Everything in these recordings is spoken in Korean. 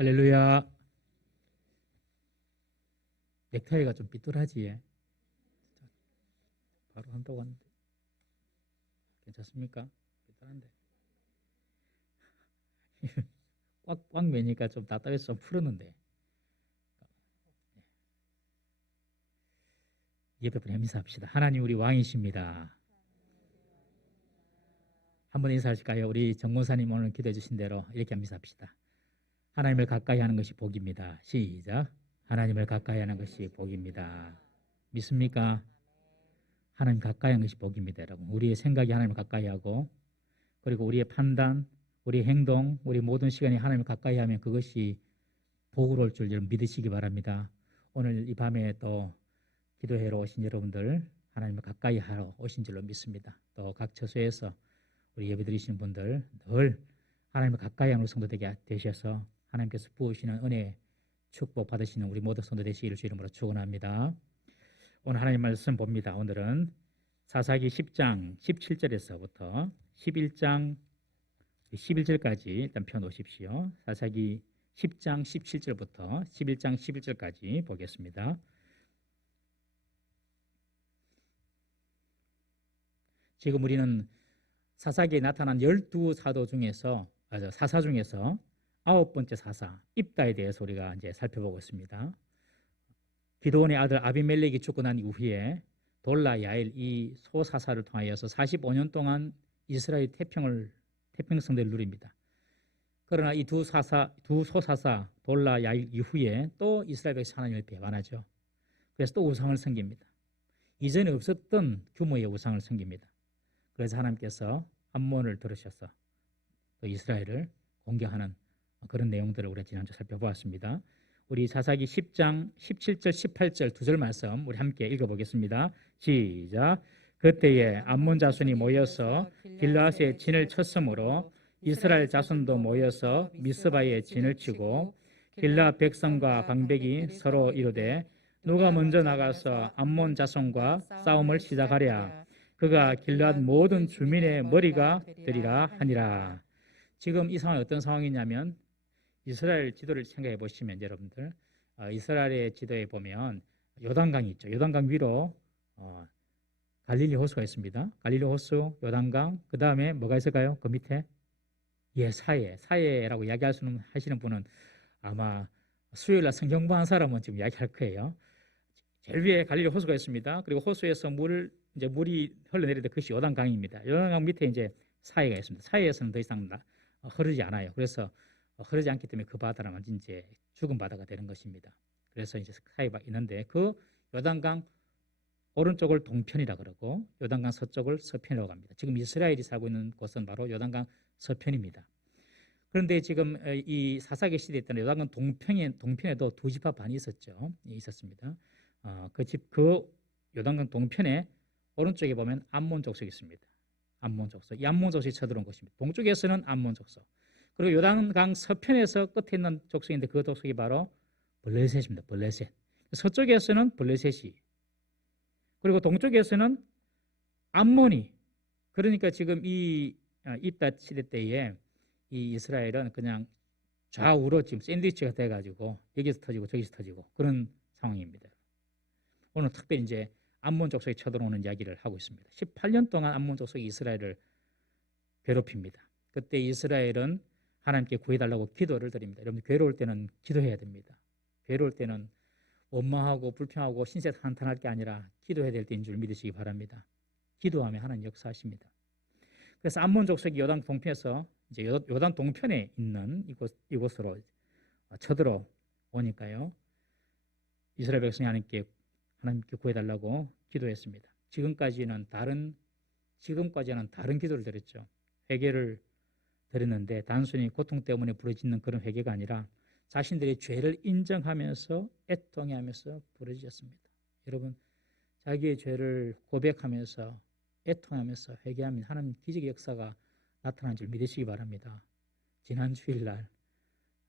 할렐루야. 넥타이가 좀 삐뚤하지. 바로 한다고 하는데 괜찮습니까? 삐뚤한데 꽉꽉 매니까 좀 답답해서 좀 풀었는데 예배분 인사합시다. 하나님 우리 왕이십니다. 한번 인사하실까요? 우리 정모사님 오늘 기도해 주신 대로 이렇게 인사합시다. 하나님을 가까이 하는 것이 복입니다. 시작. 하나님을 가까이 하는 것이 복입니다. 믿습니까? 하나님 가까이 하는 것이 복입니다. 여러분, 우리의 생각이 하나님을 가까이 하고, 그리고 우리의 판단, 우리의 행동, 우리 모든 시간이 하나님을 가까이 하면 그것이 복으로 올 줄 여러분 믿으시기 바랍니다. 오늘 이 밤에 또 기도회로 오신 여러분들 하나님을 가까이 하러 오신 줄로 믿습니다. 또 각 처소에서 우리 예배드리시는 분들 늘 하나님을 가까이 하는 성도 되게 되셔서 하나님께서 부으시는 은혜 축복 받으시는 우리 모두 성도 되시기를 주 이름으로 축원합니다. 오늘 하나님 말씀 봅니다. 오늘은 사사기 10장 17절에서부터 11장 11절까지 일단 펴놓으십시오. 사사기 10장 17절부터 11장 11절까지 보겠습니다. 지금 우리는 사사기에 나타난 12사도 중에서 사사 중에서 9번째 사사 입다에 대해서 우리가 이제 살펴보고 있습니다. 기드온의 아들 아비멜렉이 죽고 난 이후에 돌라 야일 이 소사사를 통하여서 45년 동안 이스라엘 태평성대를 누립니다. 그러나 이 두 소사사 돌라 야일 이후에 또 이스라엘 백성 하나님을 배반하죠. 그래서 또 우상을 섬깁니다. 이전에 없었던 규모의 우상을 섬깁니다. 그래서 하나님께서 암몬을 들으셔서 또 이스라엘을 공격하는 그런 내용들을 우리가 지난주 살펴보았습니다. 우리 사사기 10장 17절 18절 두 절 말씀 우리 함께 읽어보겠습니다. 시작. 그때에 암몬 자손이 모여서 길르앗에 진을 쳤으므로 이스라엘 자손도 모여서 미스바에 진을 치고 길르앗 백성과 방백이 서로 이르되 누가 먼저 나가서 암몬 자손과 싸움을 시작하랴. 그가 길르앗 모든 주민의 머리가 되리라 하니라. 지금 이 상황이 어떤 상황이냐면 이스라엘 지도를 생각해 보시면 여러분들 이스라엘의 지도에 보면 요단강이 있죠. 요단강 위로 갈릴리 호수가 있습니다. 갈릴리 호수, 요단강, 그 다음에 뭐가 있을까요? 그 밑에 사해라고 하시는 분은 아마 수요일날 성경 공부한 사람은 지금 이야기할 거예요. 제일 위에 갈릴리 호수가 있습니다. 그리고 호수에서 물이 흘러내리는데 그것이 요단강입니다. 요단강 밑에 이제 사해가 있습니다. 사해에서는 더 이상 흐르지 않아요. 그래서 흐르지 않기 때문에 그 바다는 완전 이제 죽은 바다가 되는 것입니다. 그래서 이제 사해가 있는데 그 요단강 오른쪽을 동편이라 그러고 요단강 서쪽을 서편이라고 합니다. 지금 이스라엘이 살고 있는 곳은 바로 요단강 서편입니다. 그런데 지금 이 사사기 시대에 있던 요단강 동편에도 두 지파 반이 있었습니다. 그 요단강 동편에 오른쪽에 보면 암몬 족속이 있습니다. 암몬 족속. 이 암몬 족속이 쳐들어온 것입니다. 동쪽에서는 암몬 족속. 그리고 요단강 서편에서 끝에 있는 족속인데 그 족속이 바로 블레셋입니다. 블레셋. 서쪽에서는 블레셋이, 그리고 동쪽에서는 암몬이. 그러니까 지금 이 입다 시대 때에 이 이스라엘은 그냥 좌우로 지금 샌드위치가 돼가지고 여기서 터지고 저기서 터지고 그런 상황입니다. 오늘 특별히 이제 암몬 족속이 쳐들어오는 이야기를 하고 있습니다. 18년 동안 암몬 족속이 이스라엘을 괴롭힙니다. 그때 이스라엘은 하나님께 구해달라고 기도를 드립니다. 여러분 괴로울 때는 기도해야 됩니다. 괴로울 때는 원망하고 불평하고 신세 한탄할 게 아니라 기도해야 될 때인 줄 믿으시기 바랍니다. 기도하면 하나님 역사하십니다. 그래서 암몬 족속이 요단 동편에서 이제 요단 동편에 있는 이곳으로 쳐들어 오니까요. 이스라엘 백성이 하나님께 구해달라고 기도했습니다. 지금까지는 다른 기도를 드렸죠. 회개를 드렸는데 단순히 고통 때문에 부르짖는 그런 회개가 아니라 자신들의 죄를 인정하면서 애통하면서 부르짖었습니다. 여러분 자기의 죄를 고백하면서 애통하면서 회개하면 하나님 기적의 역사가 나타나는 줄 믿으시기 바랍니다. 지난 주일날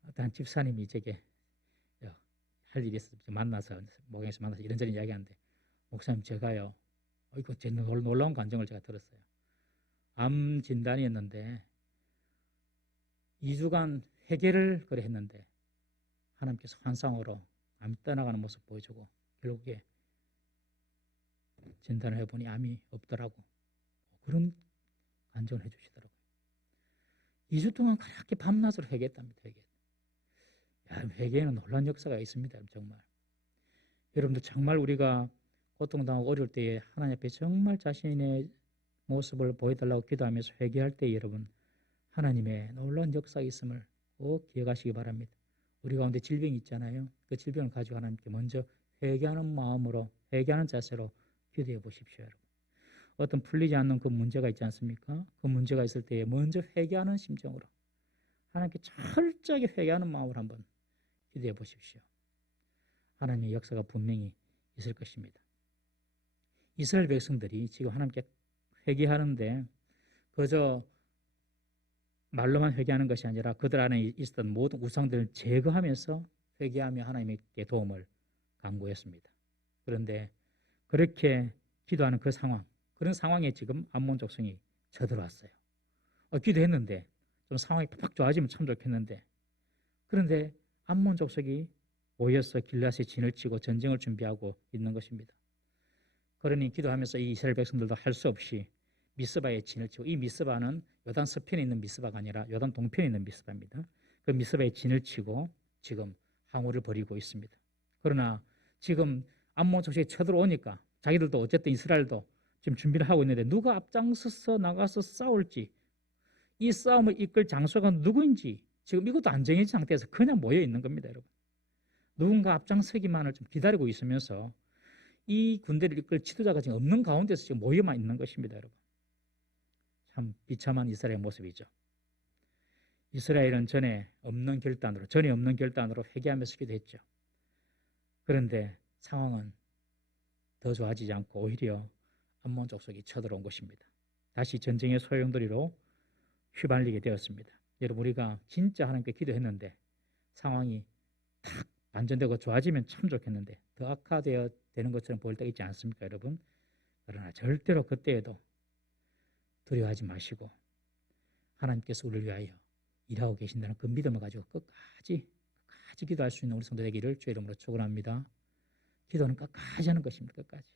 어떤 집사님이 제게 할 일이 있어서 목양에서 만나서 이런저런 이야기하는데 목사님 제가요 이거 제 놀라운 감정을 제가 들었어요. 암 진단이었는데 2주간 회개를 했는데 하나님께서 환상으로 암이 떠나가는 모습 보여주고 결국에 진단을 해보니 암이 없더라고. 그런 간증을 해주시더라고요. 2주 동안 그렇게 밤낮으로 회개했답니다. 회개에는 놀라운 역사가 있습니다. 정말. 여러분들 정말 우리가 고통당하고 어려울 때에 하나님 앞에 정말 자신의 모습을 보여달라고 기도하면서 회개할 때 여러분 하나님의 놀라운 역사가 있음을 꼭 기억하시기 바랍니다. 우리 가운데 질병이 있잖아요. 그 질병을 가지고 하나님께 먼저 회개하는 마음으로 회개하는 자세로 기도해 보십시오. 여러분. 어떤 풀리지 않는 그 문제가 있지 않습니까? 그 문제가 있을 때에 먼저 회개하는 심정으로 하나님께 철저하게 회개하는 마음으로 한번 기도해 보십시오. 하나님의 역사가 분명히 있을 것입니다. 이스라엘 백성들이 지금 하나님께 회개하는데 그저 말로만 회개하는 것이 아니라 그들 안에 있었던 모든 우상들을 제거하면서 회개하며 하나님께 도움을 간구했습니다. 그런데 그렇게 기도하는 그 상황, 그런 상황에 지금 암몬 족속이 쳐들어왔어요. 기도했는데 좀 상황이 팍팍 좋아지면 참 좋겠는데 그런데 암몬 족속이 모여서 길앗에 진을 치고 전쟁을 준비하고 있는 것입니다. 그러니 기도하면서 이 이스라엘 백성들도 할 수 없이 미스바에 진을 치고 이 미스바는 요단 서편에 있는 미스바가 아니라 요단 동편에 있는 미스바입니다. 그 미스바에 진을 치고 지금 항우를 벌이고 있습니다. 그러나 지금 암몬 족속이 쳐들어오니까 자기들도 어쨌든 이스라엘도 지금 준비를 하고 있는데 누가 앞장서서 나가서 싸울지 이 싸움을 이끌 장소가 누구인지 지금 이것도 안 정해진 상태에서 그냥 모여 있는 겁니다. 여러분. 누군가 앞장서기만을 좀 기다리고 있으면서 이 군대를 이끌 지도자가 지금 없는 가운데서 지금 모여만 있는 것입니다. 여러분. 참 비참한 이스라엘 모습이죠. 이스라엘은 전에 없는 결단으로 회개하면서 기도했죠. 그런데 상황은 더 좋아지지 않고 오히려 암몬 족속이 쳐들어온 것입니다. 다시 전쟁의 소용돌이로 휘말리게 되었습니다. 여러분 우리가 진짜 하나님께 기도했는데 상황이 탁 반전되고 좋아지면 참 좋겠는데 더 악화되어 되는 것처럼 보일 때가 있지 않습니까, 여러분? 그러나 절대로 그때에도 두려워하지 마시고 하나님께서 우리를 위하여 일하고 계신다는 그 믿음을 가지고 끝까지 기도할 수 있는 우리 성도 되기를 주의 이름으로 축원합니다. 기도는 끝까지 하는 것입니다. 끝까지.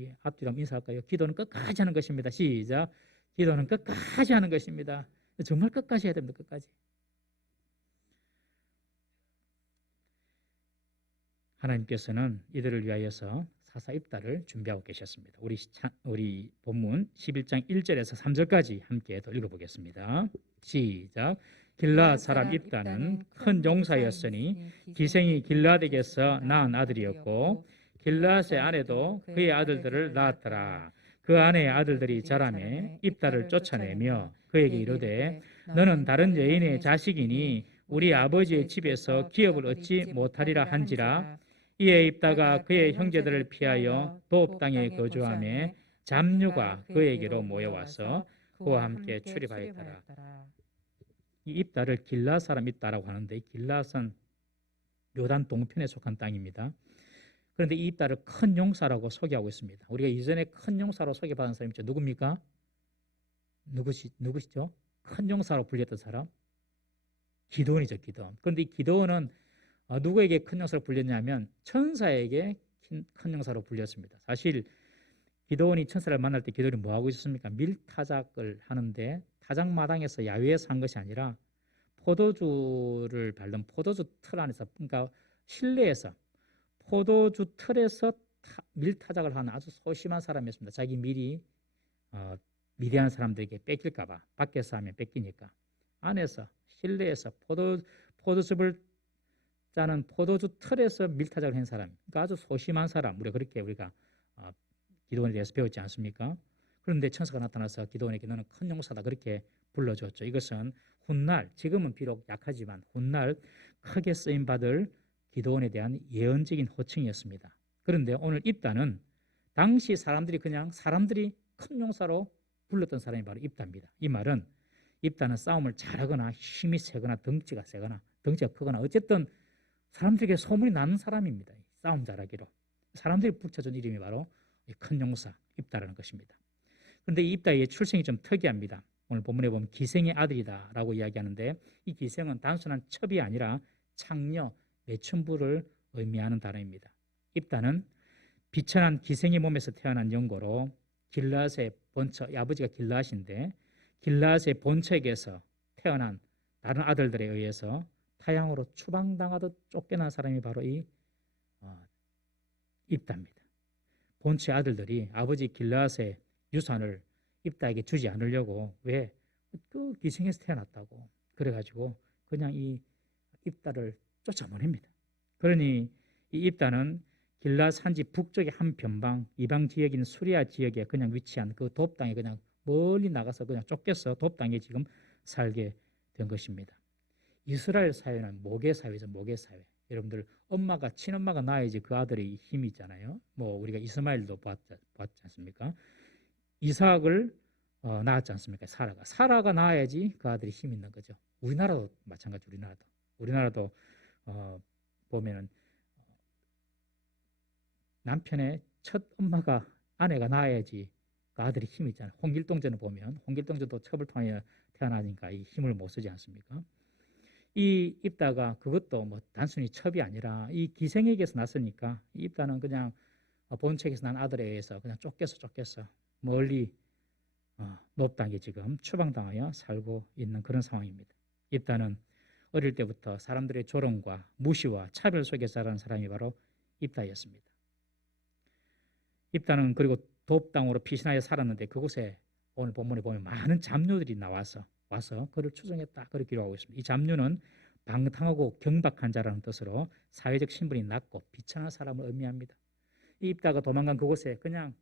예, 앞뒤로 한번 인사할까요? 기도는 끝까지 하는 것입니다. 시작. 기도는 끝까지 하는 것입니다. 정말 끝까지 해야 됩니다. 끝까지. 하나님께서는 이들을 위하여서 사사입다를 준비하고 계셨습니다. 우리 본문 11장 1절에서 3절까지 함께 더 읽어보겠습니다. 시작. 길라앗 사람 입다는 큰 용사였으니 기생이 길라앗에게서 낳은 아들이었고 길라앗의 아내도 그의 아들들을 낳았더라. 그 아내의 아들들이 자라매 입다를 쫓아내며 그에게 이르되 너는 다른 여인의 자식이니 우리 아버지의 집에서 기업을 얻지 못하리라 한지라. 이에 입다가 그의 형제들을 피하여 도읍 땅에 거주하며 잡류가 그에게로 모여와서 그와 함께 출입하였더라. 이 입다를 길라앗 사람 입다라고 하는데 이 길라앗은 요단 동편에 속한 땅입니다. 그런데 이 입다를 큰 용사라고 소개하고 있습니다. 우리가 이전에 큰 용사로 소개받은 사람이 누굽니까? 누구시죠? 큰 용사로 불렸던 사람? 기드온이죠, 기드온. 그런데 이 기드온은 누구에게 큰 용사로 불렸냐면 천사에게 큰 용사로 불렸습니다. 사실 기드온이 천사를 만날 때 기드온이 뭐 하고 있었습니까? 밀타작을 하는데 타작마당에서 야외에서 한 것이 아니라 포도주를 밟는 포도주 틀 안에서, 그러니까 실내에서 포도주 틀에서 밀타작을 하는 아주 소심한 사람이었습니다. 자기 밀이 미디안 사람들에게 뺏길까봐, 밖에서 하면 뺏기니까 안에서 실내에서 포도즙을 짜는 포도주 틀에서 밀타작을 한 사람, 그러니까 아주 소심한 사람. 우리가 기드온에 대해서 배웠지 않습니까? 그런데 천사가 나타나서 기드온에게 너는 큰 용사다 그렇게 불러줬죠. 이것은 훗날, 지금은 비록 약하지만 훗날 크게 쓰임받을 기드온에 대한 예언적인 호칭이었습니다. 그런데 오늘 입다는 당시 사람들이 큰 용사로 불렀던 사람이 바로 입다입니다. 이 말은 입다는 싸움을 잘하거나 힘이 세거나 덩치가 크거나 어쨌든 사람들에게 소문이 나는 사람입니다. 싸움 잘하기로. 사람들이 붙여준 이름이 바로 큰 용사 입다라는 것입니다. 그런데 이 입다의 출생이 좀 특이합니다. 오늘 본문에 보면 기생의 아들이다라고 이야기하는데 이 기생은 단순한 첩이 아니라 창녀, 매춘부를 의미하는 단어입니다. 입다는 비천한 기생의 몸에서 태어난 연고로 길앗의 본처, 아버지가 길앗인데 길앗의 본처에게서 태어난 다른 아들들에 의해서 타향으로 추방당하듯 쫓겨난 사람이 바로 이 입다입니다. 본처의 아들들이 아버지 길앗의 유산을 입다에게 주지 않으려고 왜? 그 기생에서 태어났다고 그래가지고 그냥 이 입다를 쫓아보냅니다. 그러니 이 입다는 길앗 산지 북쪽의 한 변방 이방 지역인 수리아 지역에 그냥 위치한 그 돕 땅에 그냥 멀리 나가서 그냥 쫓겨서 돕 땅에 지금 살게 된 것입니다. 이스라엘 사회는 모계 사회죠. 모계 사회. 여러분들 엄마가 친엄마가 낳아야지 그 아들의 힘이 있잖아요. 뭐 우리가 이스마엘도 봤지 않습니까? 이삭을 낳았지 않습니까? 사라가 낳아야지 그 아들이 힘이 있는 거죠. 우리나라도 마찬가지. 우리나라도 보면은 남편의 첫 엄마가 아내가 낳아야지 그 아들이 힘이 있잖아요. 홍길동전을 보면 홍길동전도 첩을 통해 태어나니까 이 힘을 못 쓰지 않습니까? 이 입다가 그것도 뭐 단순히 첩이 아니라 이 기생에게서 났으니까 이 입다는 그냥 본책에서 난 아들에 의해서 그냥 쫓겨서 멀리 높당에 지금 추방당하여 살고 있는 그런 상황입니다. 입다는 어릴 때부터 사람들의 조롱과 무시와 차별 속에 자란 사람이 바로 입다였습니다. 입다는 그리고 돕 땅으로 피신하여 살았는데 그곳에 오늘 본문에 보면 많은 잡류들이 와서 그를 추종했다 그렇게 기록하고 있습니다. 이 잡류는 방탕하고 경박한 자라는 뜻으로 사회적 신분이 낮고 비천한 사람을 의미합니다. 이 입다가 도망간 그곳에 그냥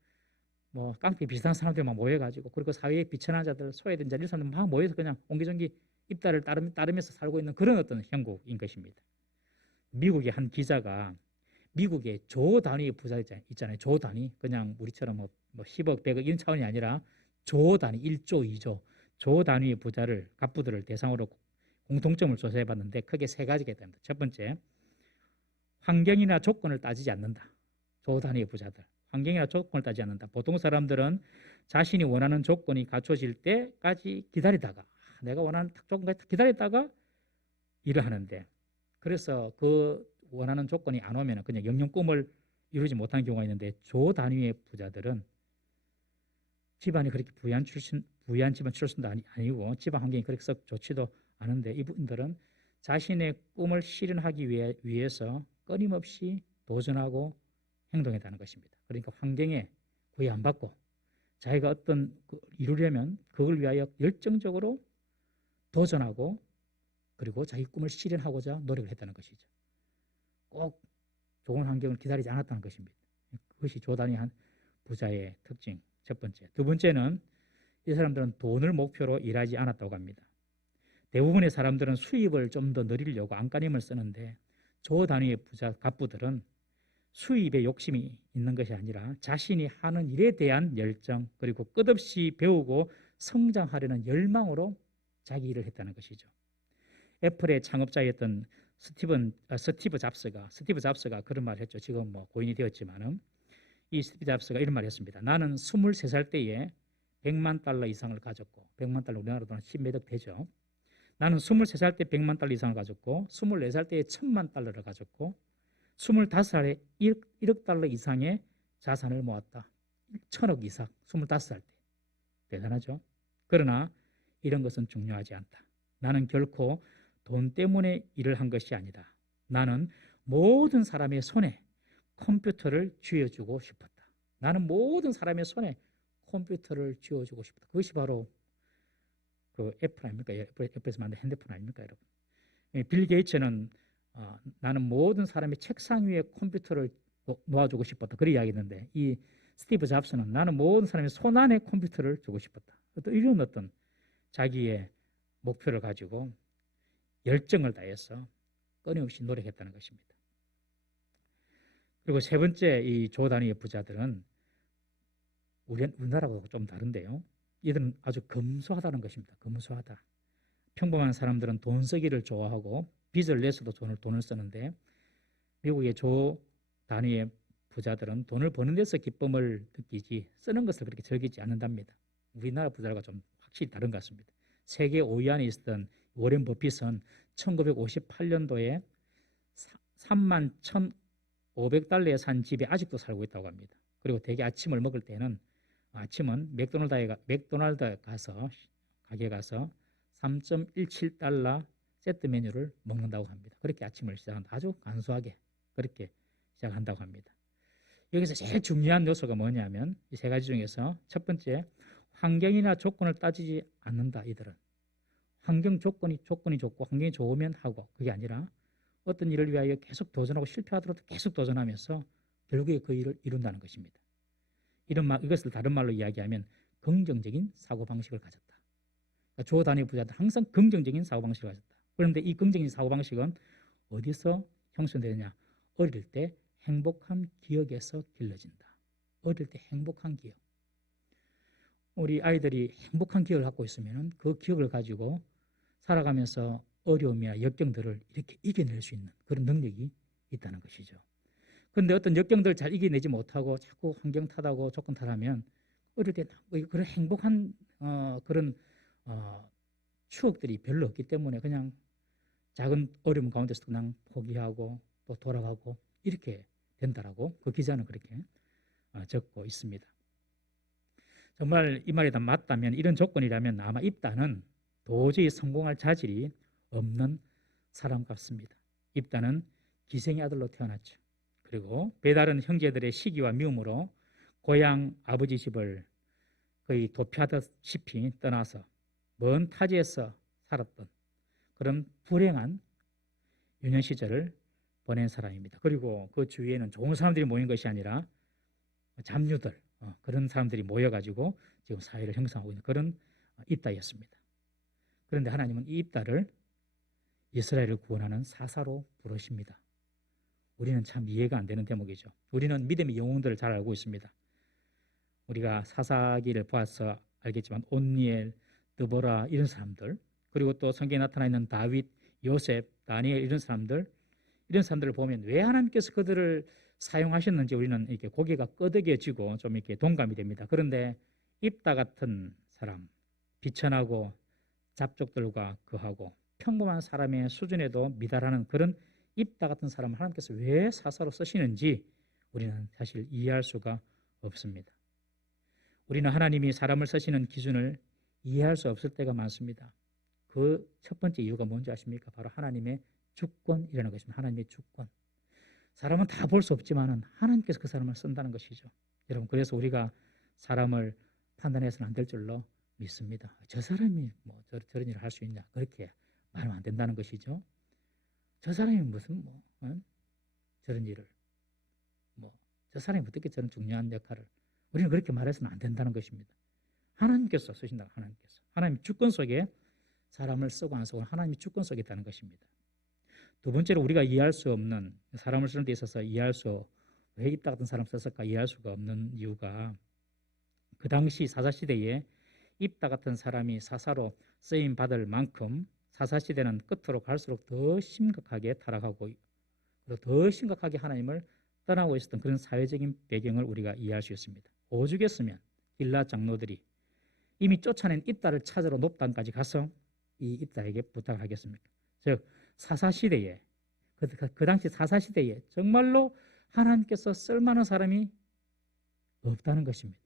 뭐 깡패 비슷한 사람들만 모여가지고 그리고 사회의 비천한 자들, 소외된 자들, 이 사람들 막 모여서 그냥 옹기종기 입다를 따르면서 살고 있는 그런 어떤 형국인 것입니다. 미국의 한 기자가 미국의 조 단위의 부자 있잖아요. 조 단위. 그냥 우리처럼 뭐 10억, 100억 이런 차원이 아니라 조 단위, 1조, 2조. 조 단위의 부자를, 갑부들을 대상으로 공통점을 조사해 봤는데 크게 세 가지가 있답니다. 첫 번째, 환경이나 조건을 따지지 않는다. 조 단위의 부자들. 환경이나 조건을 따지지 않는다. 보통 사람들은 자신이 원하는 조건이 갖춰질 때까지 기다리다가 내가 원하는 조건까지 기다리다가 일을 하는데 그래서 그 원하는 조건이 안 오면 그냥 영영 꿈을 이루지 못하는 경우가 있는데 조 단위의 부자들은 집안이 그렇게 부유한 집안 출신도 아니고 집안 환경이 그렇게 썩 좋지도 않은데 이분들은 자신의 꿈을 실현하기 위해서 끊임없이 도전하고 행동했다는 것입니다. 그러니까 환경에 구애 안 받고 자기가 어떤 이루려면 그걸 위하여 열정적으로 도전하고 그리고 자기 꿈을 실현하고자 노력을 했다는 것이죠. 꼭 좋은 환경을 기다리지 않았다는 것입니다. 그것이 조단위한 부자의 특징 첫 번째. 두 번째는 이 사람들은 돈을 목표로 일하지 않았다고 합니다. 대부분의 사람들은 수입을 좀 더 늘리려고 안간힘을 쓰는데 조 단위의 부자 갑부들은 수입에 욕심이 있는 것이 아니라 자신이 하는 일에 대한 열정 그리고 끝없이 배우고 성장하려는 열망으로 자기 일을 했다는 것이죠. 애플의 창업자였던 스티브 잡스가 그런 말을 했죠. 지금 뭐 고인이 되었지만은 이 스티브 잡스가 이런 말을 했습니다. 나는 23살 때에 100만 달러 이상을 가졌고 100만 달러 우리나라 돈 10몇억 되죠. 나는 23살 때 100만 달러 이상을 가졌고 24살 때에 1000만 달러를 가졌고 25살에 1억 달러 이상의 자산을 모았다. 1000억 이상 25살 때. 대단하죠. 그러나 이런 것은 중요하지 않다. 나는 결코 돈 때문에 일을 한 것이 아니다. 나는 모든 사람의 손에 컴퓨터를 쥐어주고 싶었다. 나는 모든 사람의 손에 컴퓨터를 쥐어주고 싶었다. 그것이 바로 그 애플 아닙니까? 애플에서 만든 핸드폰 아닙니까, 여러분? 빌 게이츠는 나는 모든 사람의 책상 위에 컴퓨터를 놓아주고 싶었다. 그렇게 이야기했는데 이 스티브 잡스는 나는 모든 사람의 손 안에 컴퓨터를 주고 싶었다. 또 이런 어떤 자기의 목표를 가지고 열정을 다해서 끊임없이 노력했다는 것입니다. 그리고 세 번째 이 조 단위의 부자들은 우리나라하고 좀 다른데요. 이들은 아주 검소하다는 것입니다. 검소하다. 평범한 사람들은 돈 쓰기를 좋아하고 빚을 내서도 돈을 쓰는데 미국의 조 단위의 부자들은 돈을 버는 데서 기쁨을 느끼지 쓰는 것을 그렇게 즐기지 않는답니다. 우리나라 부자들과 좀 확실히 다른 것 같습니다. 세계 5위 안에 있었던 워렌 버핏은 1958년도에 31,500달러에 산 집에 아직도 살고 있다고 합니다. 그리고 대개 아침을 먹을 때는 아침은 맥도날드 가서 가게 가서 3.17달러 세트 메뉴를 먹는다고 합니다. 그렇게 아침을 시작한다. 아주 간소하게 그렇게 시작한다고 합니다. 여기서 제일 중요한 요소가 뭐냐면 이 세 가지 중에서 첫 번째, 환경이나 조건을 따지지 않는다. 이들은 환경 조건이 좋고 환경이 좋으면 하고, 그게 아니라 어떤 일을 위하여 계속 도전하고 실패하더라도 계속 도전하면서 결국에 그 일을 이룬다는 것입니다. 이것을 다른 말로 이야기하면 긍정적인 사고방식을 가졌다. 그러니까 조 단위 부자들 항상 긍정적인 사고방식을 가졌다. 그런데 이 긍정적인 사고방식은 어디서 형성되느냐? 어릴 때 행복한 기억에서 길러진다. 어릴 때 행복한 기억. 우리 아이들이 행복한 기억을 갖고 있으면 그 기억을 가지고 살아가면서 어려움이나 역경들을 이렇게 이겨낼 수 있는 그런 능력이 있다는 것이죠. 그런데 어떤 역경들을 잘 이겨내지 못하고 자꾸 환경 탓하고 조건 탓하면 어릴 때 그런 행복한 그런 추억들이 별로 없기 때문에 그냥 작은 어려움 가운데서 그냥 포기하고 또 돌아가고 이렇게 된다라고 그 기자는 그렇게 적고 있습니다. 정말 이 말이 다 맞다면, 이런 조건이라면 아마 입다는 도저히 성공할 자질이 없는 사람 같습니다. 입다는 기생의 아들로 태어났죠. 그리고 배다른 형제들의 시기와 미움으로 고향 아버지 집을 거의 도피하듯이 떠나서 먼 타지에서 살았던 그런 불행한 유년 시절을 보낸 사람입니다. 그리고 그 주위에는 좋은 사람들이 모인 것이 아니라 잡류들, 그런 사람들이 모여가지고 지금 사회를 형성하고 있는 그런 입다였습니다. 그런데 하나님은 이 입다를 이스라엘을 구원하는 사사로 부르십니다. 우리는 참 이해가 안 되는 대목이죠. 우리는 믿음의 영웅들을 잘 알고 있습니다. 우리가 사사기를 보아서 알겠지만 온니엘, 드보라 이런 사람들, 그리고 또 성경에 나타나 있는 다윗, 요셉, 다니엘 이런 사람들을 보면 왜 하나님께서 그들을 사용하셨는지 우리는 이렇게 고개가 끄덕여지고 좀 이렇게 동감이 됩니다. 그런데 입다 같은 사람, 비천하고 잡족들과 거하고 평범한 사람의 수준에도 미달하는 그런 입다 같은 사람을 하나님께서 왜 사사로 쓰시는지 우리는 사실 이해할 수가 없습니다. 우리는 하나님이 사람을 쓰시는 기준을 이해할 수 없을 때가 많습니다. 그 첫 번째 이유가 뭔지 아십니까? 바로 하나님의 주권이라는 것입니다. 하나님의 주권. 사람은 다 볼 수 없지만 하나님께서 그 사람을 쓴다는 것이죠. 여러분, 그래서 우리가 사람을 판단해서는 안 될 줄로 믿습니다. 저 사람이 뭐 저런 일을 할 수 있냐, 그렇게 말하면 안 된다는 것이죠. 저 사람이 무슨 저런 일을 저 사람이 어떻게 저런 중요한 역할을, 우리는 그렇게 말해서는 안 된다는 것입니다. 하나님께서 쓰신다. 하나님 주권 속에 사람을 쓰고 안 쓰고 하나님이 주권 속에 있다는 것입니다. 두 번째로 우리가 이해할 수 없는, 사람을 쓰는 데 있어서 왜 입다 같은 사람 썼을까 이해할 수가 없는 이유가, 그 당시 사사시대에 입다 같은 사람이 사사로 쓰임 받을 만큼 사사시대는 끝으로 갈수록 더 심각하게 타락하고 더 심각하게 하나님을 떠나고 있었던 그런 사회적인 배경을 우리가 이해할 수 있습니다. 오죽했으면 길라 장로들이 이미 쫓아낸 입다를 찾으러 높단까지 가서 이 입다에게 부탁하겠습니까? 즉 사사시대에 그 당시 사사시대에 정말로 하나님께서 쓸만한 사람이 없다는 것입니다.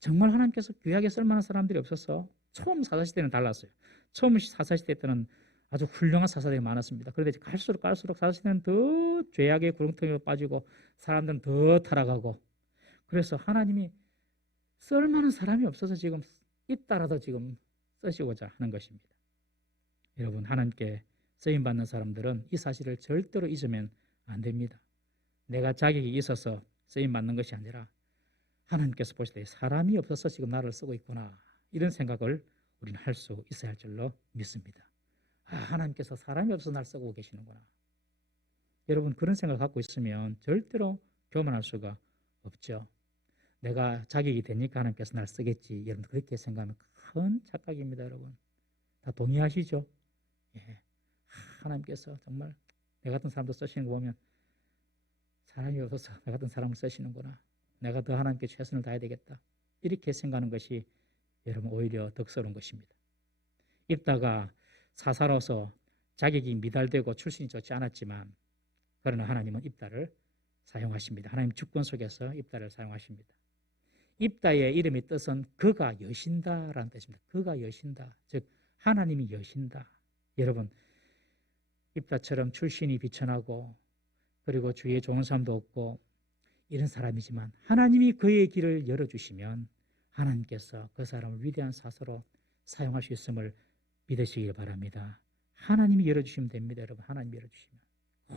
정말 하나님께서 귀하게 쓸만한 사람들이 없어서 처음 사사시대는 달랐어요. 처음 사사시대 때는 아주 훌륭한 사사들이 많았습니다. 그런데 갈수록 사사시대는 더 죄악의 구렁텅이로 빠지고 사람들은 더 타락하고, 그래서 하나님이 쓸만한 사람이 없어서 지금 입다라도 지금 쓰시고자 하는 것입니다. 여러분, 하나님께 쓰임받는 사람들은 이 사실을 절대로 잊으면 안 됩니다. 내가 자격이 있어서 쓰임받는 것이 아니라 하나님께서 보실 때 사람이 없어서 지금 나를 쓰고 있구나, 이런 생각을 우리는 할 수 있어야 할 줄로 믿습니다. 하나님께서 사람이 없어서 날 쓰고 계시는구나. 여러분, 그런 생각을 갖고 있으면 절대로 교만할 수가 없죠. 내가 자격이 되니까 하나님께서 날 쓰겠지, 여러분 그렇게 생각하면 큰 착각입니다. 여러분 다 동의하시죠? 예. 하나님께서 정말 내 같은 사람도 쓰시는 거 보면 사람이 없어서 내 같은 사람을 쓰시는구나, 내가 더 하나님께 최선을 다해야 되겠다, 이렇게 생각하는 것이 여러분 오히려 덕스러운 것입니다. 입다가 사사로서 자격이 미달되고 출신이 좋지 않았지만 그러나 하나님은 입다를 사용하십니다. 하나님 주권 속에서 입다를 사용하십니다. 입다의 이름의 뜻은 그가 여신다라는 뜻입니다. 그가 여신다, 즉 하나님이 여신다. 여러분, 입다처럼 출신이 비천하고 그리고 주위에 좋은 사람도 없고 이런 사람이지만 하나님이 그의 길을 열어주시면 하나님께서 그 사람을 위대한 사서로 사용할 수 있음을 믿으시길 바랍니다. 하나님이 열어주시면 됩니다. 여러분, 하나님이 열어주시면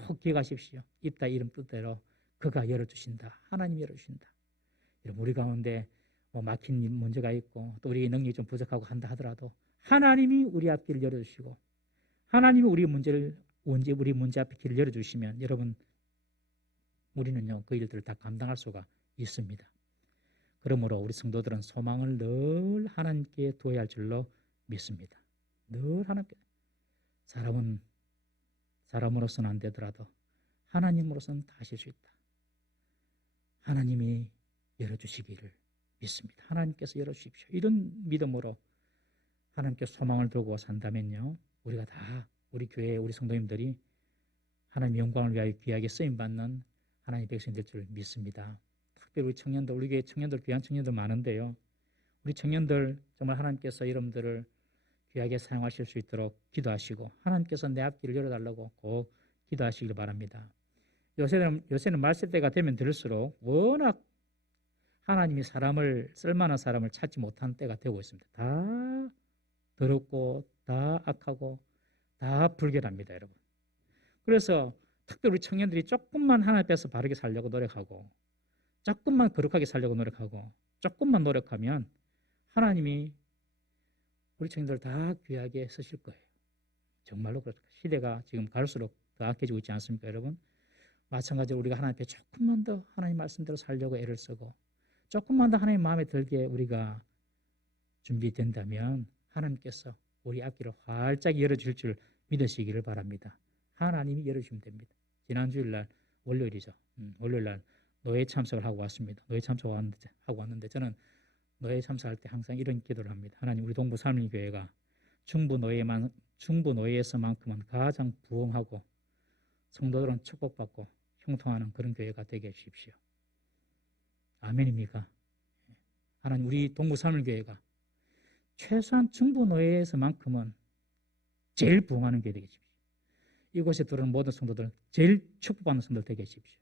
꼭 기억하십시오. 입다 이름 뜻대로 그가 열어주신다. 하나님이 열어주신다. 여러분, 우리 가운데 막힌 문제가 있고 또 우리의 능력이 좀 부족하고 한다 하더라도 하나님이 우리 앞길을 열어주시고 하나님이 우리 문제 앞에 길을 열어주시면 여러분, 우리는요 그 일들을 다 감당할 수가 있습니다. 그러므로 우리 성도들은 소망을 늘 하나님께 두어야 할 줄로 믿습니다. 늘 하나님께. 사람은 사람으로서는 안 되더라도 하나님으로서는 다 하실 수 있다. 하나님이 열어주시기를 믿습니다. 하나님께서 열어주십시오. 이런 믿음으로 하나님께 소망을 두고 산다면요, 우리가 다 우리 교회 우리 성도님들이 하나님 영광을 위하여 귀하게 쓰임받는 하나님의 백성이 될 줄 믿습니다. 특별히 우리 청년들, 우리 교회 청년들, 귀한 청년들 많은데요, 우리 청년들 정말 하나님께서 여러분들을 귀하게 사용하실 수 있도록 기도하시고 하나님께서 내 앞길을 열어달라고 꼭 기도하시길 바랍니다. 요새는 말세때가 되면 들을수록 워낙 하나님이 사람을, 쓸만한 사람을 찾지 못하는 때가 되고 있습니다. 다 더럽고 다 악하고 다 불결합니다, 여러분. 그래서 특별히 우리 청년들이 조금만 하나님 앞에서 바르게 살려고 노력하고 조금만 거룩하게 살려고 노력하고 조금만 노력하면 하나님이 우리 청년들 다 귀하게 쓰실 거예요. 정말로 그렇다. 시대가 지금 갈수록 더 악해지고 있지 않습니까, 여러분? 마찬가지로 우리가 하나님 앞에 조금만 더 하나님 말씀대로 살려고 애를 쓰고 조금만 더 하나님 마음에 들게 우리가 준비된다면 하나님께서 우리 앞길을 활짝 열어줄 줄 믿으시기를 바랍니다. 하나님이 열어주시면 됩니다. 지난 주일날 월요일이죠. 월요일날 노예 참석을 하고 왔습니다. 노예 참석하고 왔는데 저는 노예 참석할 때 항상 이런 기도를 합니다. 하나님, 우리 동부 삼일교회가 중부 노예에서만큼은 가장 부흥하고 성도들은 축복받고 형통하는 그런 교회가 되게 해주십시오. 아멘입니까? 하나님, 우리 동부 삼일교회가 최소한 중부 노예에서만큼은 제일 부흥하는 교회 되게 해주십시오. 이곳에 들어오는 모든 성도들은 제일 축복받는 성도들 되게 해주십시오.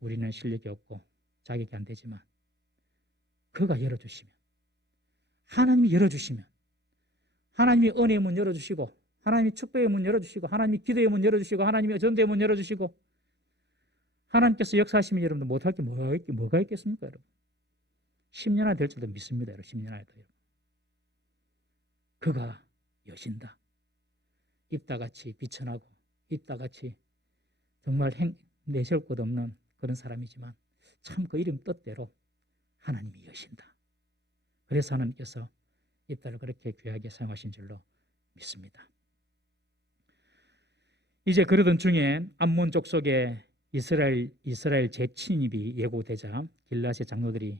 우리는 실력이 없고 자격이 안 되지만 그가 열어주시면, 하나님이 열어주시면, 하나님이 은혜의 문 열어주시고 하나님이 축복의 문 열어주시고 하나님이 기도의 문 열어주시고 하나님이 전도의 문 열어주시고 하나님께서 역사하시면 여러분들 못할 게 뭐가 있겠습니까, 여러분? 10년 안에 될 줄도 믿습니다, 여러분. 10년 안에 돼요. 그가 여신다. 입다같이 비천하고 입다같이 정말 내세울 것 없는 그런 사람이지만 참 그 이름 뜻대로 하나님이 여신다. 그래서 하나님께서 입다를 그렇게 귀하게 사용하신 줄로 믿습니다. 이제 그러던 중에 암몬 족속의 이스라엘 재침입이 예고되자 길앗의 장로들이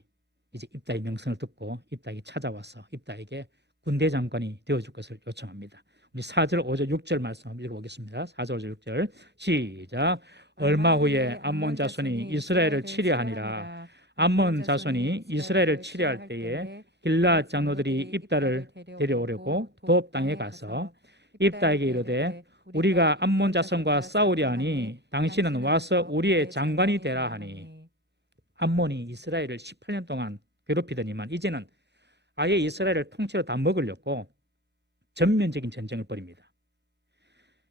이제 입다의 명성을 듣고 입다에게 찾아와서 입다에게 군대 장관이 되어줄 것을 요청합니다. 우리 4절, 5절, 6절 말씀 한번 읽어보겠습니다. 4절, 5절, 6절 시작. 얼마 후에 암몬 자손이 이스라엘을 치려하니라. 암몬 자손이 이스라엘을 치려할 때에 길앗 장로들이 입다를 데려오려고 도업 땅에 가서 입다에게 이르되 우리가 암몬 자손과 싸우려 하니 당신은 와서 우리의 장관이 되라 하니. 암몬이 이스라엘을 18년 동안 괴롭히더니만 이제는 아예 이스라엘을 통째로 다 먹으려고 전면적인 전쟁을 벌입니다.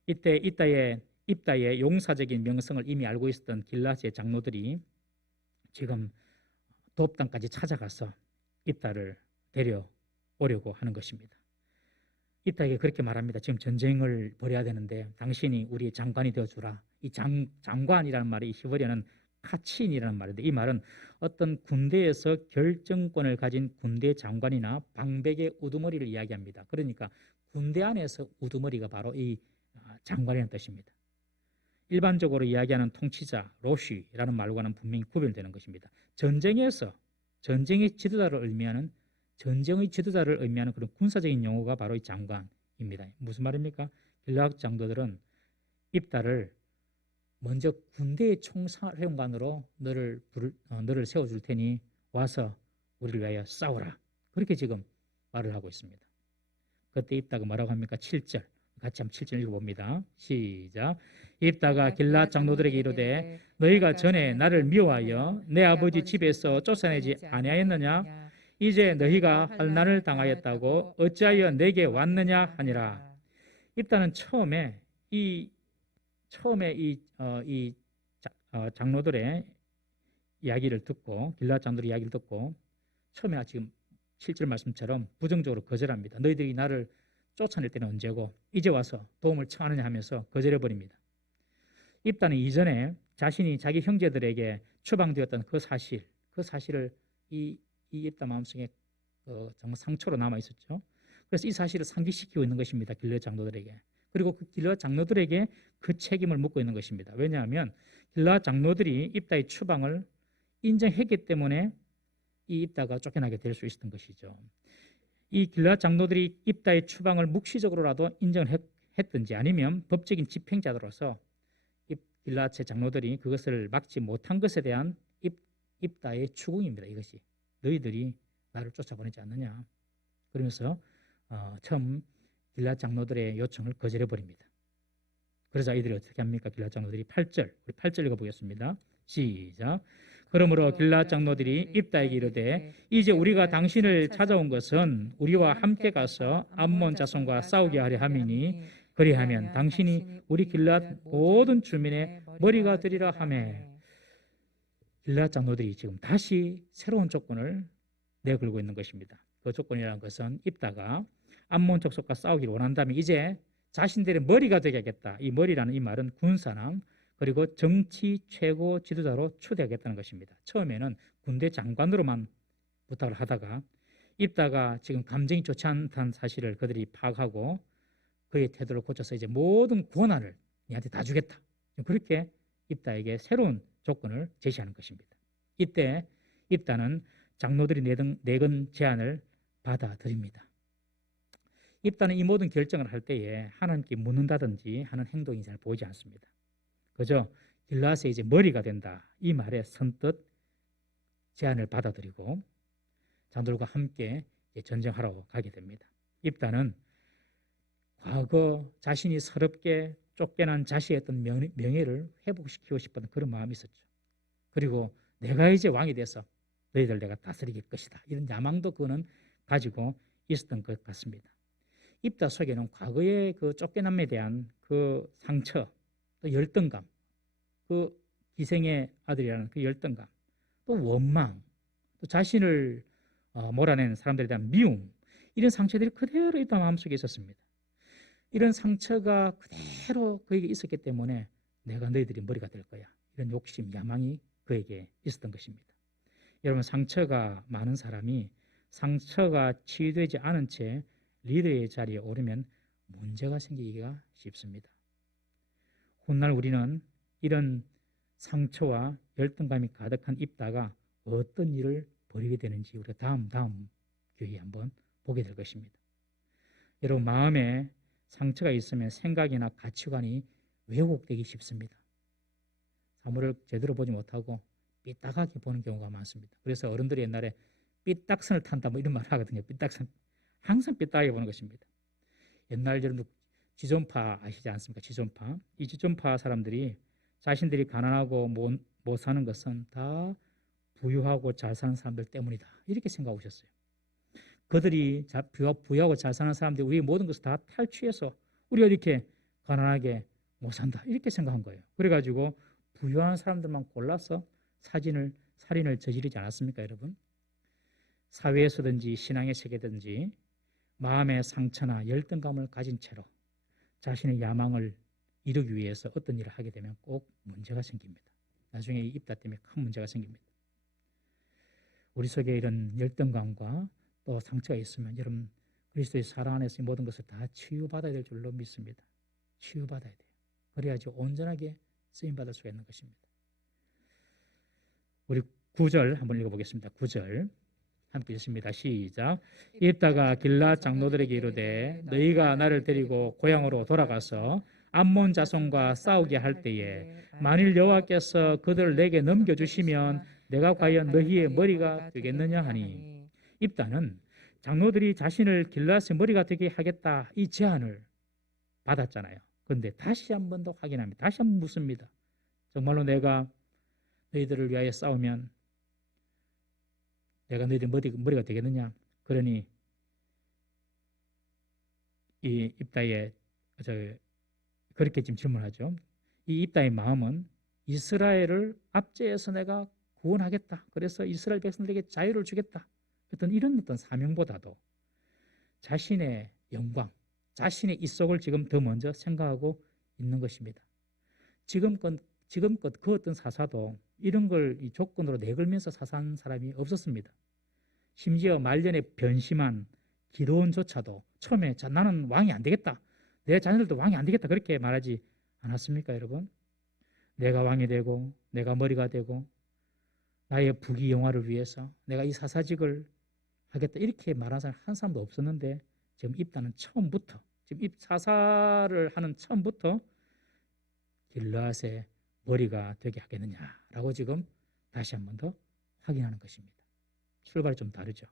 이때 입다의 용사적인 명성을 이미 알고 있었던 길앗의 장로들이 지금 도업 땅까지 찾아가서 입다를 데려오려고 하는 것입니다. 입다에게 그렇게 말합니다. 지금 전쟁을 벌여야 되는데 당신이 우리의 장관이 되어주라. 이 장관이라는 말이 히브리어는 카친이라는 말인데 이 말은 어떤 군대에서 결정권을 가진 군대 장관이나 방백의 우두머리를 이야기합니다. 그러니까 군대 안에서 우두머리가 바로 이 장관이라는 뜻입니다. 일반적으로 이야기하는 통치자, 로쉬라는 말과는 분명히 구별되는 것입니다. 전쟁의 지도자를 의미하는 그런 군사적인 용어가 바로 이 장관입니다. 무슨 말입니까? 길앗 장로들은 입다를 먼저 군대의 총사령관으로 너를 세워줄 테니 와서 우리를 위하여 싸우라. 그렇게 지금 말을 하고 있습니다. 그때 입다가 뭐라고 합니까? 7절. 같이 한번 7절 읽어봅니다. 시작. 입다가 길앗 장로들에게 이르되 너희가 전에 나를 미워하여 내 아버지 집에서 쫓아내지 아니하였느냐? 이제 너희가 환난을 당하였다고 어찌하여 내게 왔느냐 하니라. 입다는 처음에 이 장로들의 이야기를 듣고 길앗 장로들의 이야기를 듣고 처음에 지금 7절 말씀처럼 부정적으로 거절합니다. 너희들이 나를 쫓아낼 때는 언제고 이제 와서 도움을 청하느냐 하면서 거절해버립니다. 입다는 이전에 자신이 자기 형제들에게 추방되었던 그 사실을 이 입다 마음속에 정말 상처로 남아 있었죠. 그래서 이 사실을 상기시키고 있는 것입니다. 길앗 장로들에게. 그리고 그 길앗 장로들에게 그 책임을 묻고 있는 것입니다. 왜냐하면 길앗 장로들이 입다의 추방을 인정했기 때문에 이 입다가 쫓겨나게 될 수 있었던 것이죠. 이 길앗 장로들이 입다의 추방을 묵시적으로라도 인정을 했든지 아니면 법적인 집행자로서 길앗의 장로들이 그것을 막지 못한 것에 대한 입다의 추궁입니다. 이것이 너희들이 나를 쫓아보내지 않느냐. 그러면서 처음 길앗 장로들의 요청을 거절해버립니다. 그래서 아이들이 어떻게 합니까? 길앗 장로들이 8절, 우리 8절 읽어보겠습니다. 시작. 그러므로 길앗 장로들이 입다에게 이르되 이제 우리가 당신을 찾아온 것은 우리와 함께 가서 암몬 자손과 싸우게 하려 함이니 그리하면 당신이 우리 길앗 모든 주민의 머리가 되리라 하매. 길앗 장로들이 지금 다시 새로운 조건을 내걸고 있는 것입니다. 그 조건이라는 것은 입다가 암몬 족속과 싸우기를 원한다면 이제 자신들의 머리가 되겠다. 이 머리라는 이 말은 군사나 그리고 정치 최고 지도자로 초대하겠다는 것입니다. 처음에는 군대 장관으로만 부탁을 하다가 입다가 지금 감정이 좋지 않다는 사실을 그들이 파악하고 그의 태도를 고쳐서 이제 모든 권한을 니한테 다 주겠다. 그렇게 입다에게 새로운 조건을 제시하는 것입니다. 이때 입다는 장로들이 내건 제안을 받아들입니다. 입다는 이 모든 결정을 할 때에 하나님께 묻는다든지 하는 행동이 잘 보이지 않습니다. 그저 길앗의 이제 머리가 된다. 이 말에 선뜻 제안을 받아들이고 장로들과 함께 전쟁하러 가게 됩니다. 입다는 과거 자신이 서럽게 쫓겨난 자신의 어떤 명예를 회복시키고 싶은 그런 마음이 있었죠. 그리고 내가 이제 왕이 돼서 너희들 내가 다스릴 것이다. 이런 야망도 그는 가지고 있었던 것 같습니다. 입다 속에는 과거의 그 쫓겨남에 대한 그 상처, 또 열등감, 그 기생의 아들이라는 그 열등감, 또 원망, 또 자신을 몰아낸 사람들에 대한 미움, 이런 상처들이 그대로 입다 마음속에 있었습니다. 이런 상처가 그대로 그에게 있었기 때문에 내가 너희들이 머리가 될 거야. 이런 욕심, 야망이 그에게 있었던 것입니다. 여러분, 상처가 많은 사람이 상처가 치유되지 않은 채 리더의 자리에 오르면 문제가 생기기가 쉽습니다. 훗날 우리는 이런 상처와 열등감이 가득한 입다가 어떤 일을 벌이게 되는지 우리가 다음 기회에 한번 보게 될 것입니다. 여러분, 마음에 상처가 있으면 생각이나 가치관이 왜곡되기 쉽습니다. 사물을 제대로 보지 못하고 삐딱하게 보는 경우가 많습니다. 그래서 어른들이 옛날에 삐딱선을 탄다 뭐 이런 말을 하거든요. 삐딱선. 항상 삐딱하게 보는 것입니다. 옛날 여러분들 지존파 아시지 않습니까? 지존파. 이 지존파 사람들이 자신들이 가난하고 못 사는 것은 다 부유하고 잘 사는 사람들 때문이다. 이렇게 생각하고 있었어요. 그들이 부유하고 잘 사는 사람들이 우리의 모든 것을 다 탈취해서 우리가 이렇게 가난하게 못 산다. 이렇게 생각한 거예요. 그래가지고 부유한 사람들만 골라서 살인을 저지르지 않았습니까, 여러분? 사회에서든지 신앙의 세계든지 마음의 상처나 열등감을 가진 채로 자신의 야망을 이루기 위해서 어떤 일을 하게 되면 꼭 문제가 생깁니다. 나중에 이 입다 때문에 큰 문제가 생깁니다. 우리 속에 이런 열등감과 또 상처가 있으면 여러분 그리스도의 사랑 안에서 모든 것을 다 치유받아야 될 줄로 믿습니다. 치유받아야 돼요. 그래야지 온전하게 쓰임받을 수가 있는 것입니다. 우리 9절 한번 읽어보겠습니다. 9절 함께 읽습니다. 시작. 입다가 길앗 장로들에게 이르되 너희가 나를 데리고 고향으로 돌아가서 암몬 자손과 싸우게 할 때에 만일 여호와께서 그들을 내게 넘겨주시면 내가 과연 너희의 머리가 되겠느냐 하니, 입다는 장로들이 자신을 길르앗의 머리가 되게 하겠다 이 제안을 받았잖아요. 그런데 다시 한 번 더 확인합니다. 다시 한 번 묻습니다. 정말로 내가 너희들을 위하여 싸우면 내가 너희들 머리가 되겠느냐? 그러니 이 입다의 그렇게 지금 질문하죠. 이 입다의 마음은 이스라엘을 압제해서 내가 구원하겠다. 그래서 이스라엘 백성들에게 자유를 주겠다. 어떤 이런 어떤 사명보다도 자신의 영광, 자신의 이속을 지금 더 먼저 생각하고 있는 것입니다. 지금껏 그 어떤 사사도 이런 걸 이 조건으로 내걸면서 사사한 사람이 없었습니다. 심지어 말년에 변심한 기드온조차도 처음에 나는 왕이 안 되겠다. 내 자녀들도 왕이 안 되겠다. 그렇게 말하지 않았습니까, 여러분? 내가 왕이 되고 내가 머리가 되고 나의 부귀 영화를 위해서 내가 이 사사직을 하겠다. 이렇게 말하는 사람 한 사람도 없었는데 지금 입다는 처음부터 지금 사사를 하는 처음부터 길르앗의 머리가 되게 하겠느냐라고 지금 다시 한 번 더 확인하는 것입니다. 출발이 좀 다르죠.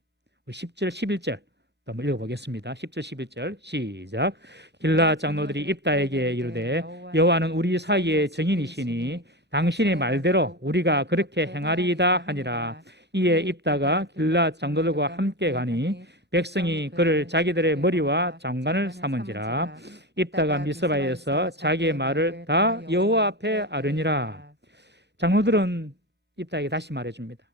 우리 10절, 11절 한번 읽어보겠습니다. 10절, 11절 시작. 길르앗 장로들이 입다에게 이르되 여호와는 우리 사이의 증인이시니 당신의 말대로 우리가 그렇게 행하리이다 하니라. 이에 입다가 길르앗 장로들과 함께 가니 백성이 그를 자기들의 머리와 장관을 삼은지라. 입다가 미스바에서 자기의 말을 다 여호와 앞에 아뢰니라. 장로들은 입다에게 다시 말해줍니다.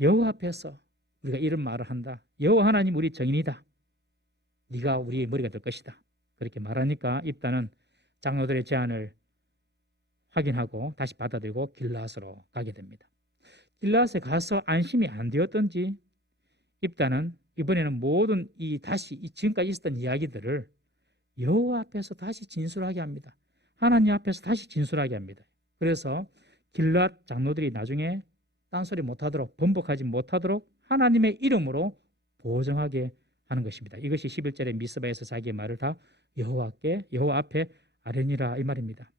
여호와 앞에서 우리가 이런 말을 한다. 여호와 하나님 우리 증인이다. 네가 우리의 머리가 될 것이다. 그렇게 말하니까 입다는 장로들의 제안을 확인하고 다시 받아들이고 길르앗으로 가게 됩니다. 길르앗에 가서 안심이 안 되었던지 입다는 이번에는 모든 지금까지 있었던 이야기들을 여호와 앞에서 다시 진술하게 합니다. 하나님 앞에서 다시 진술하게 합니다. 그래서 길르앗 장로들이 나중에 딴소리 못하도록 번복하지 못하도록 하나님의 이름으로 보증하게 하는 것입니다. 이것이 11절에 미스바에서 자기의 말을 다 여호와 앞에 아뢰니라 이 말입니다.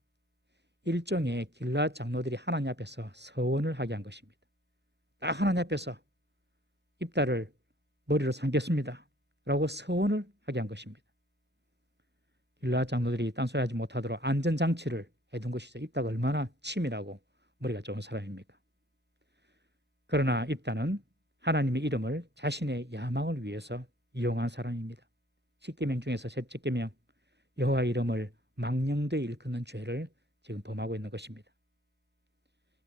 일종의 길르앗 장로들이 하나님 앞에서 서원을 하게 한 것입니다. 딱 하나님 앞에서 입다를 머리로 삼겠습니다 라고 서원을 하게 한 것입니다. 길르앗 장로들이 딴소리하지 못하도록 안전장치를 해둔 것이죠. 입다가 얼마나 치밀하고 머리가 좋은 사람입니까? 그러나 입다는 하나님의 이름을 자신의 야망을 위해서 이용한 사람입니다. 10계명 중에서 셋째 계명 여호와 이름을 망령되이 일컫는 죄를 지금 범하고 있는 것입니다.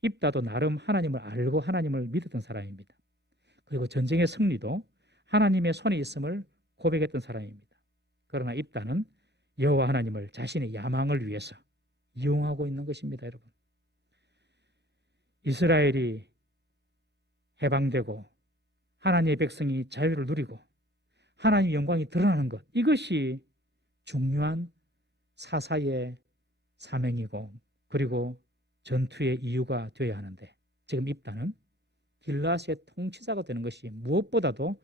입다도 나름 하나님을 알고 하나님을 믿었던 사람입니다. 그리고 전쟁의 승리도 하나님의 손에 있음을 고백했던 사람입니다. 그러나 입다는 여호와 하나님을 자신의 야망을 위해서 이용하고 있는 것입니다. 여러분, 이스라엘이 해방되고 하나님의 백성이 자유를 누리고 하나님의 영광이 드러나는 것, 이것이 중요한 사사의 사명이고 그리고 전투의 이유가 되어야 하는데 지금 입다는 길르앗의 통치자가 되는 것이 무엇보다도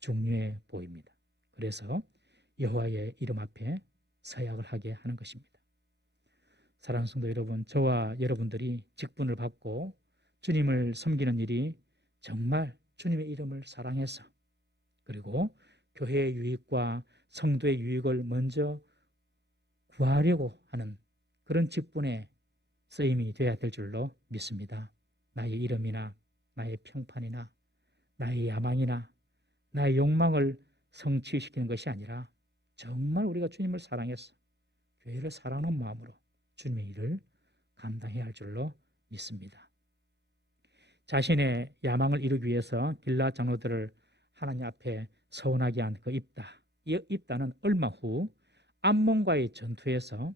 중요해 보입니다. 그래서 여호와의 이름 앞에 서약을 하게 하는 것입니다. 사랑하는 성도 여러분, 저와 여러분들이 직분을 받고 주님을 섬기는 일이 정말 주님의 이름을 사랑해서 그리고 교회의 유익과 성도의 유익을 먼저 구하려고 하는 그런 직분의 쓰임이 되어야 될 줄로 믿습니다. 나의 이름이나 나의 평판이나 나의 야망이나 나의 욕망을 성취시키는 것이 아니라 정말 우리가 주님을 사랑해서 교회를 사랑하는 마음으로 주님의 일을 감당해야 할 줄로 믿습니다. 자신의 야망을 이루기 위해서 길르앗 장로들을 하나님 앞에 서원하게 한 그 입다. 이 입다는 얼마 후 암몬과의 전투에서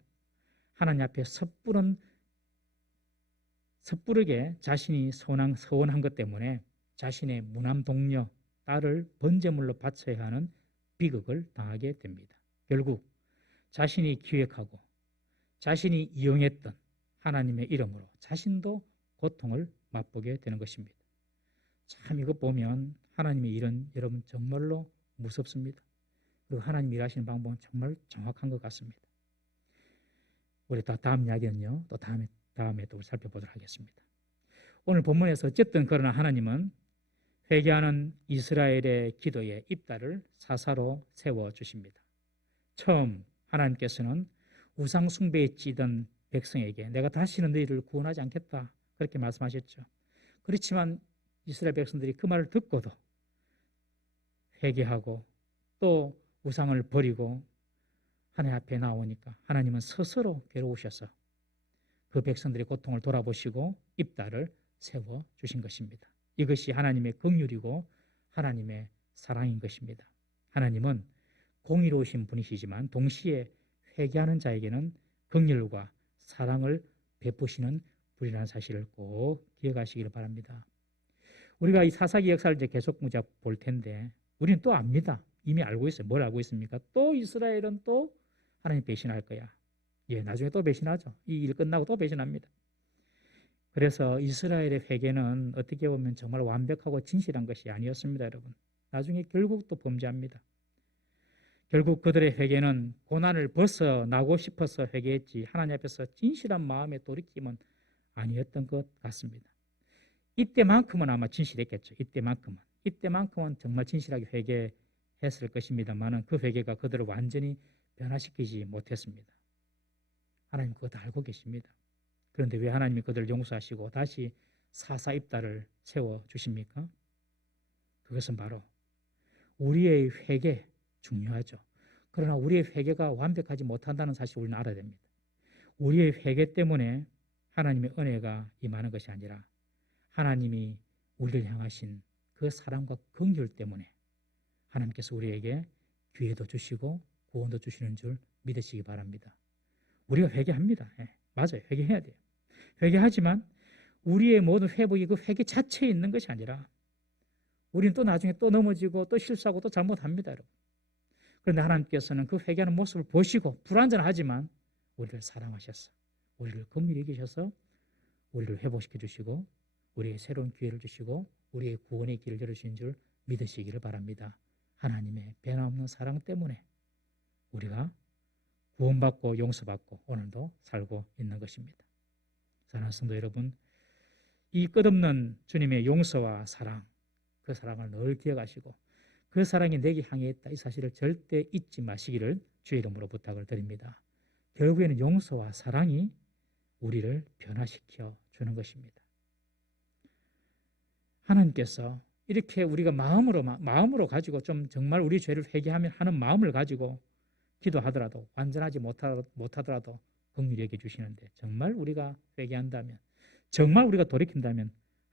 하나님 앞에 섣부르게 자신이 서원한 것 때문에 자신의 무남 동료 딸을 번제물로 바쳐야 하는 비극을 당하게 됩니다. 결국 자신이 기획하고 자신이 이용했던 하나님의 이름으로 자신도 고통을 맛보게 되는 것입니다. 참 이거 보면 하나님의 일은 여러분 정말로 무섭습니다. 그리고 하나님 일하시는 방법은 정말 정확한 것 같습니다. 우리 또 다음 이야기는요, 또 다음에 또 살펴보도록 하겠습니다. 오늘 본문에서 어쨌든 그러나 하나님은 회개하는 이스라엘의 기도에 입다를 사사로 세워주십니다. 처음 하나님께서는 우상 숭배에 찌든 백성에게 내가 다시는 너희를 구원하지 않겠다 그렇게 말씀하셨죠. 그렇지만 이스라엘 백성들이 그 말을 듣고도 회개하고 또 우상을 버리고 하나님 앞에 나오니까 하나님은 스스로 괴로우셔서 그 백성들의 고통을 돌아보시고 입다를 세워주신 것입니다. 이것이 하나님의 긍휼이고 하나님의 사랑인 것입니다. 하나님은 공의로우신 분이시지만 동시에 회개하는 자에게는 긍휼과 사랑을 베푸시는 분이라는 사실을 꼭 기억하시기를 바랍니다. 우리가 이 사사기 역사를 이제 계속 볼 텐데 우리는 또 압니다. 이미 알고 있어요. 뭘 알고 있습니까? 또 이스라엘은 또 하나님 배신할 거야. 예, 나중에 또 배신하죠. 이 일 끝나고 또 배신합니다. 그래서 이스라엘의 회개는 어떻게 보면 정말 완벽하고 진실한 것이 아니었습니다, 여러분. 나중에 결국 또 범죄합니다. 결국 그들의 회개는 고난을 벗어나고 싶어서 회개했지 하나님 앞에서 진실한 마음의 돌이킴은 아니었던 것 같습니다. 이때만큼은 아마 진실했겠죠. 이때만큼은 정말 진실하게 회개했을 것입니다만 그 회개가 그들을 완전히 변화시키지 못했습니다. 하나님 그거 다 알고 계십니다. 그런데 왜 하나님이 그들을 용서하시고 다시 사사입다를 세워주십니까? 그것은 바로 우리의 회개 중요하죠. 그러나 우리의 회개가 완벽하지 못한다는 사실을 우리는 알아야 됩니다. 우리의 회개 때문에 하나님의 은혜가 임하는 것이 아니라 하나님이 우리를 향하신 그 사랑과 긍휼 때문에 하나님께서 우리에게 기회도 주시고 구원도 주시는 줄 믿으시기 바랍니다. 우리가 회개합니다. 예, 맞아요. 회개해야 돼요. 회개하지만 우리의 모든 회복이 그 회개 자체에 있는 것이 아니라 우리는 또 나중에 또 넘어지고 또 실수하고 또 잘못합니다, 여러분. 그런데 하나님께서는 그 회개하는 모습을 보시고 불완전하지만 우리를 사랑하셔서 우리를 긍휼히 여기셔서 우리를 회복시켜 주시고 우리의 새로운 기회를 주시고 우리의 구원의 길을 열어주신 줄 믿으시기를 바랍니다. 하나님의 변함없는 사랑 때문에 우리가 구원받고 용서받고 오늘도 살고 있는 것입니다. 사랑하는 성도 여러분, 이 끝없는 주님의 용서와 사랑, 그 사랑을 늘 기억하시고 그 사랑이 내게 향해 있다 이 사실을 절대 잊지 마시기를 주의 이름으로 부탁을 드립니다. 결국에는 용서와 사랑이 우리를 변화시켜 주는 것입니다. 하나님께서 이렇게 우리가 마음으로 가지고 좀 정말 우리 죄를 회개하면 하는 마음을 가지고 기도하더라도 완전하지 못하더라도 긍휼히 여겨 주시는데 정말 우리가 회개한다면 정말 우리가 돌이킨다면